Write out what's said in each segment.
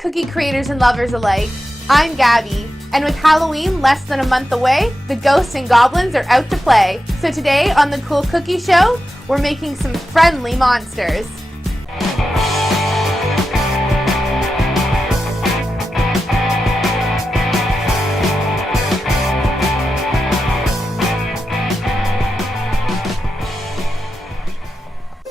cookie creators and lovers alike, I'm Gabby, and with Halloween less than a month away, the ghosts and goblins are out to play. So today on the Cool Cookie Show, we're making some friendly monsters.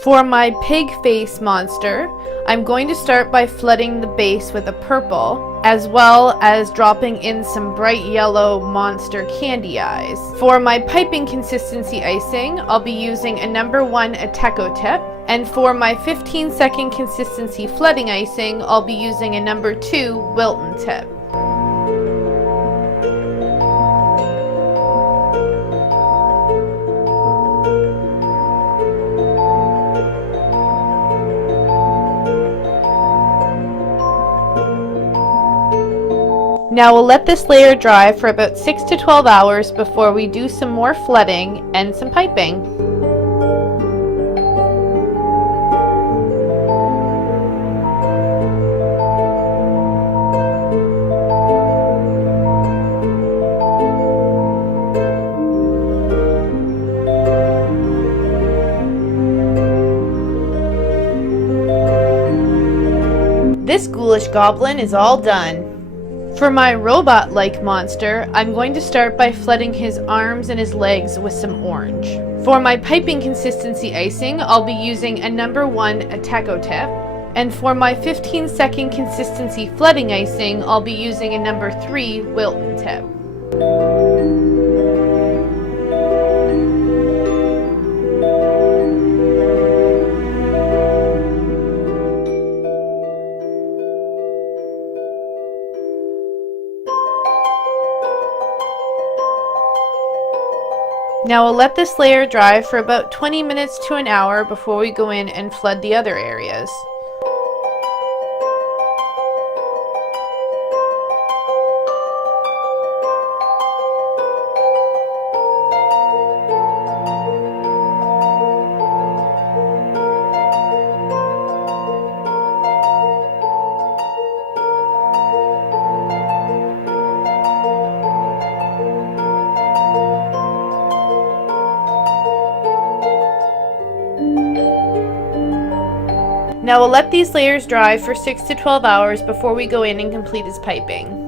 For my pig face monster, I'm going to start by flooding the base with a purple, as well as dropping in some bright yellow monster candy eyes. For my piping consistency icing, I'll be using a number 1 Ateco tip, and for my 15-second consistency flooding icing, I'll be using a number 2 Wilton tip. Now we'll let this layer dry for about 6 to 12 hours before we do some more flooding and some piping. This ghoulish goblin is all done. For my robot-like monster, I'm going to start by flooding his arms and his legs with some orange. For my piping consistency icing, I'll be using a number 1 Ateco tip. And for my 15-second consistency flooding icing, I'll be using a number 3 Wilton tip. Now we'll let this layer dry for about 20 minutes to an hour before we go in and flood the other areas. Now we'll let these layers dry for 6 to 12 hours before we go in and complete his piping.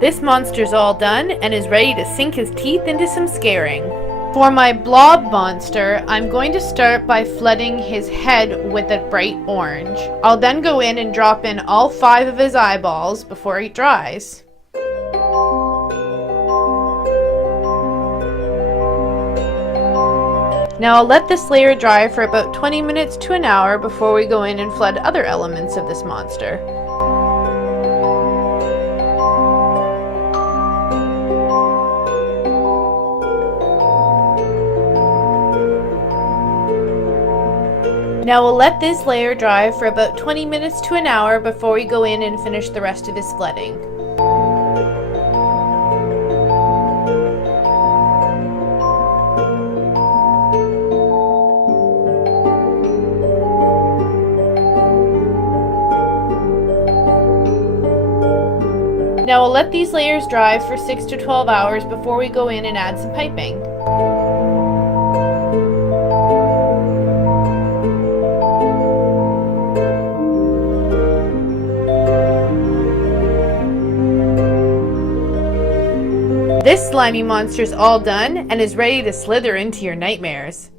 This monster's all done and is ready to sink his teeth into some scaring. For my blob monster, I'm going to start by flooding his head with a bright orange. I'll then go in and drop in all 5 of his eyeballs before he dries. Now I'll let this layer dry for about 20 minutes to an hour before we go in and flood other elements of this monster. Now we'll let this layer dry for about 20 minutes to an hour before we go in and finish the rest of his flooding. Now we'll let these layers dry for 6 to 12 hours before we go in and add some piping. This slimy monster's all done and is ready to slither into your nightmares.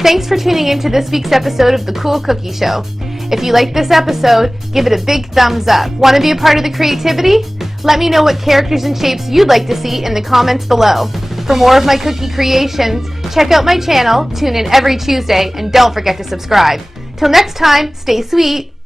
Thanks for tuning in to this week's episode of The Cool Cookie Show. If you like this episode, give it a big thumbs up. Want to be a part of the creativity? Let me know what characters and shapes you'd like to see in the comments below. For more of my cookie creations, check out my channel, tune in every Tuesday, and don't forget to subscribe. Till next time, stay sweet!